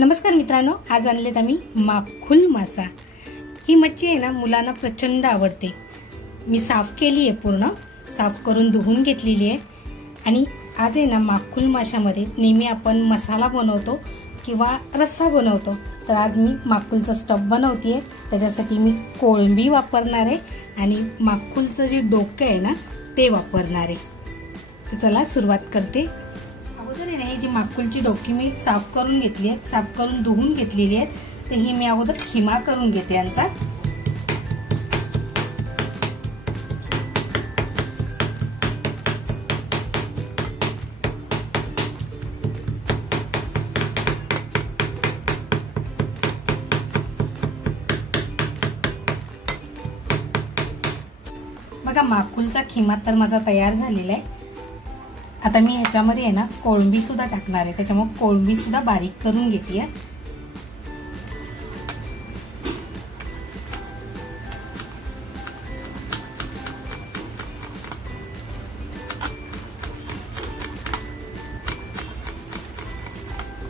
नमस्कार मित्रांनो, आज आणलेत आम्ही माकुल मासा। ही मच्छी आहे ना, मुलांना प्रचंड आवडते। मी साफ केली आहे, पूर्ण साफ करून धुवून घेतलेली आहे। आणि आज आहे ना, माकुल माशामध्ये नेहमी आपण मसाला बनवतो किंवा रस्सा बनवतो, तर आज मी माकुलचा स्टफ बनवते। त्याच्यासाठी मी कोळंबी वापरणार आहे आणि माकुलचं जे डोकं आहे ना, ते वापरणार आहे। तर चला सुरुवात करते। हे जी माकुलची डोकी मी साफ करून घेतली आहे, साफ करून धुवून घेतलेली आहे। तर ही मी अगोदर खिमा करून घेते यांचा। बघा, माकुलचा खिमा तर माझा तयार झालेला आहे। आता मी ह्याच्यामध्ये आहे ना, कोळंबी सुद्धा टाकणार आहे, त्याच्यामुळे कोळंबी सुद्धा बारीक करून घेते।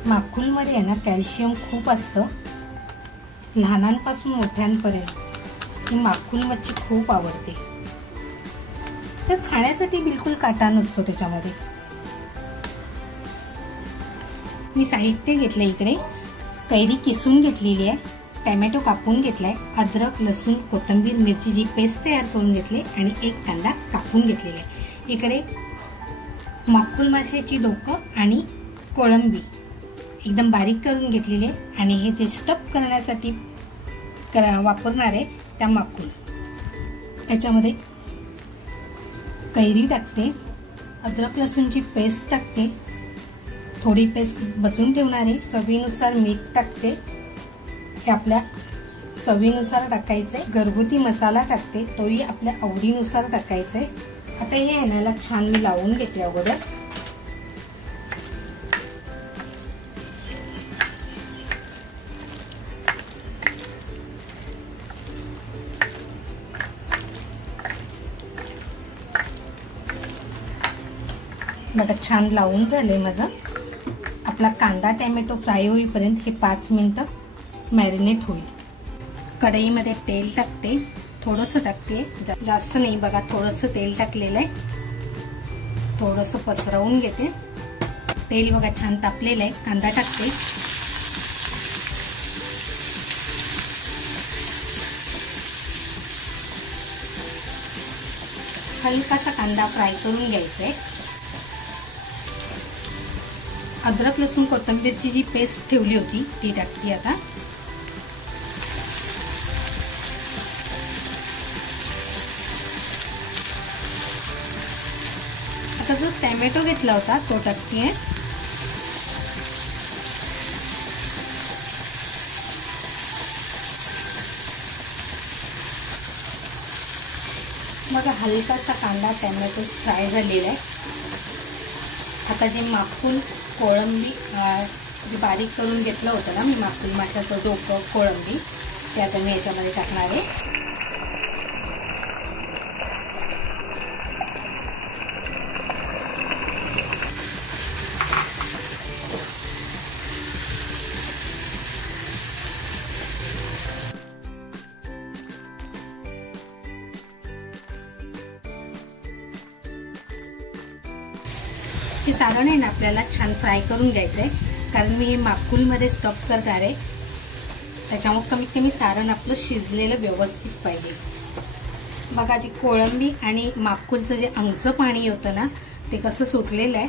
माकुलमध्ये आहे ना, कॅल्शियम खूप असतं। लहानांपासून मोठ्यांपर्यंत ही माकुल मच्छी खूप आवडते। तर खाण्यासाठी बिलकुल काटा नसतो त्याच्यामध्ये। मी साहित्य घेतले, इकडे कैरी किसून घेतलेली आहे, टोमॅटो कापून घेतलाय, अद्रक लसूण कोथिंबीर मिरचीची पेस्ट तयार करून घेतली आणि एक कांदा कापून घेतलेला आहे। इकडे माकुल माशाची डोकं आणि कोळंबी एकदम बारीक करून घेतलेली आहे आणि हे जे स्टफ करण्यासाठी वापरणार आहे त्या माकुल, याच्यामध्ये कैरी टाकते, अद्रक लसूणची पेस्ट टाकते, थोडी पेस्ट बचून ठेवणार आहे, चवीनुसार मीठ टाकते, हे आपल्या चवीनुसार टाकायचंय। घरगुती मसाला टाकते, तोही आपल्या आवडीनुसार टाकायचंय। आता हे याला छान मी लावून घेते अगोदर। बघा, छान लावून झाले माझं। आपला कांदा टोमॅटो फ्राय होईपर्यंत हे 5 मिनिटं मॅरिनेट होईल। कढईमध्ये तेल टाकते, थोडंसं टाकते, जास्त नाही। बघा, थोडंसं तेल टाकलेलं आहे, थोडंसं पसरवून घेते। तेल बघा छान तापलेलं आहे, कांदा टाकते। हलकासा कांदा फ्राय करून घ्यायचा आहे। अद्रक लसूण कोथिंबीरची जी पेस्ट ठेवली होती ती टाकते आता। आता जो टोमॅटो घेतला होता तो टाकते। मग हलकासा कांदा टोमॅटो फ्राय झालेला आहे। आता जे माकुल कोळंबी जे बारीक करून घेतलं होतं ना मी, माकुल माशाचं डोकं कोळंबी, ते आता मी याच्यामध्ये टाकणार आहे। हे सारण आहे ना, आपल्याला छान फ्राय करून घ्यायचं आहे, कारण मी हे माकुलमध्ये स्टफ करणार आहे, त्याच्यामुळे कमीत कमी सारण आपलं शिजलेलं व्यवस्थित पाहिजे। बघा, जी कोळंबी आणि माकुलचं जे अंगचं पाणी होतं ना, ते कसं सुटलेलं आहे,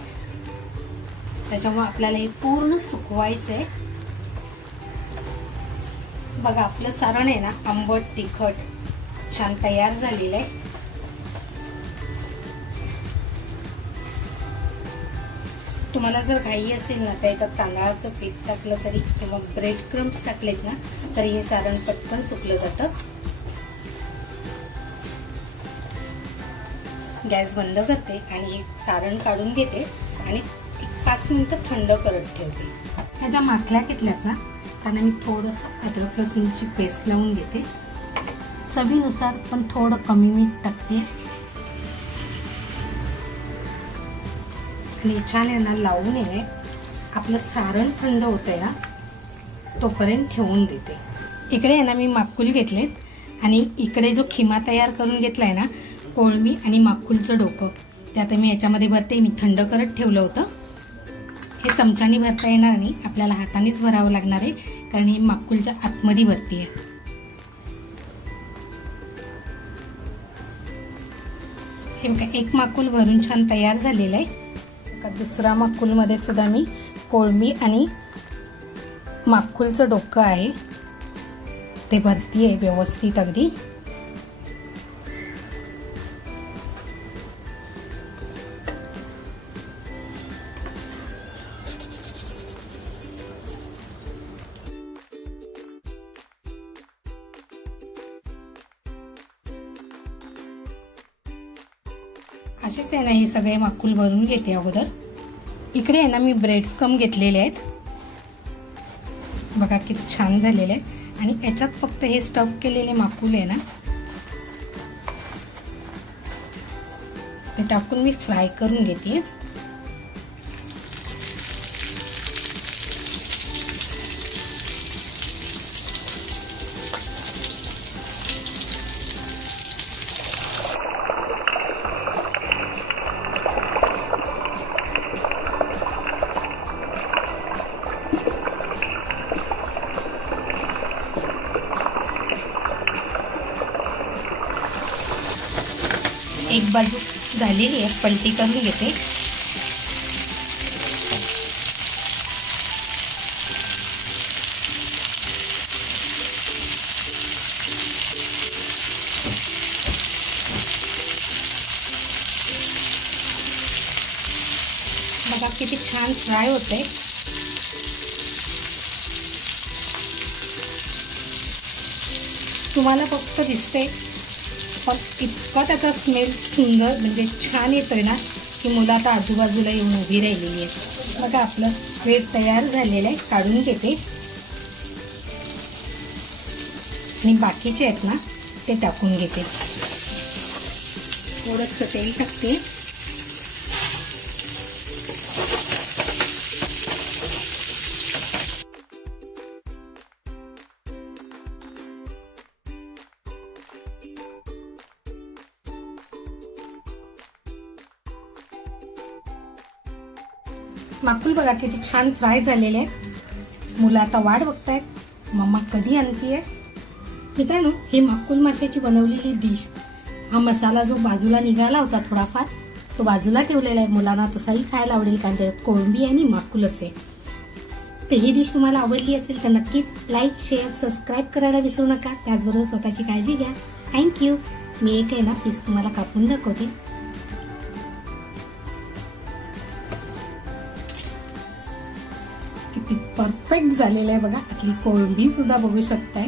त्याच्यामुळे आपल्याला हे पूर्ण सुकवायचं आहे। बघा, आपलं सारण आहे ना, आंबट तिखट छान तयार झालेलं आहे। तुम्हाला जर घाई असेल ना, त्याच्यात तांदळाचं पीठ टाकलं तरी किंवा ब्रेड क्रम्स टाकलेत ना, तरी हे सारण पटकन सुकलं जातं। गॅस बंद करते आणि हे सारण काढून घेते आणि 5 मिनिटं थंड करत ठेवते। ह्या ज्या माखल्या घेतल्यात ना, त्यांना मी थोडंसं अद्रक लसूणची पेस्ट लावून घेते, चवीनुसार, पण थोडं कमी मीठ टाकते। आणि छान यांना लावून येणे आपलं सारण थंड होतंय ना, तोपर्यंत ठेवून देते। इकडे आहे ना मी माकुल घेतलेत आणि इकडे जो खिमा तयार करून घेतलाय ना, कोळंबी आणि माकुलचं डोकं, ते आता मी याच्यामध्ये भरते। मी थंड करत ठेवलं होतं। हे चमच्याने भरता येणार नाही, आपल्याला हातानेच भरावं लागणार आहे, कारण ही माकुलच्या आतमध्ये भरती आहे। हे बघा, एक माकुल भरून छान तयार झालेलं आहे। दुसरा माकुलमध्ये सुद्धा मी कोळंबी आणि माकुलचं डोकं आहे ते भरती आहे व्यवस्थित अगदी। असेच आहे ना हे सगळे माकुल भरून घेते अगोदर। इकडे आहे ना मी ब्रेड्स कम घेतलेले आहेत, बघा किती छान झालेले आहेत। आणि याच्यात फक्त हे स्टफ केलेले माकुल आहे ना, ते टाकून मी फ्राय करून घेते। एक बाजू झालेली आहे, पलटी करून घेते। बघा किती छान फ्राय होते। तुम्हाला फक्त दिसते, पण इतका त्याचा स्मेल सुंदर म्हणजे छान येतोय ना, की मुलं आता आजूबाजूला येऊन उभी राहिलेली आहेत। बघा आपलं स्क्वेड तयार झालेलं आहे, काढून घेते आणि बाकीचे आहेत ना ते टाकून घेते। थोडंसं तेल टाकते, माकुल बघा किती छान फ्राय झालेले आहेत। मुलं आता वाट बघतायत, मम्मा कधी आणतीये। मित्रांनो, ही माकुल माशाची बनवलेली डिश, हा मसाला जो बाजूला निघाला होता थोडाफार, तो बाजूला ठेवलेला आहे। मुलांना तसाही खायला आवडेल, कारण त्यात कोळंबी आणि माकुलच आहे। तर ही डिश तुम्हाला आवडली असेल तर नक्कीच लाईक, शेअर, सबस्क्राईब करायला विसरू नका। त्याचबरोबर स्वतःची काळजी घ्या। थँक्यू। मी एक आहे ना पीस तुम्हाला कापून दाखवते। किती परफेक्ट झालेलं आहे बघा, आतली कोळंबी सुद्धा बघू शकताय।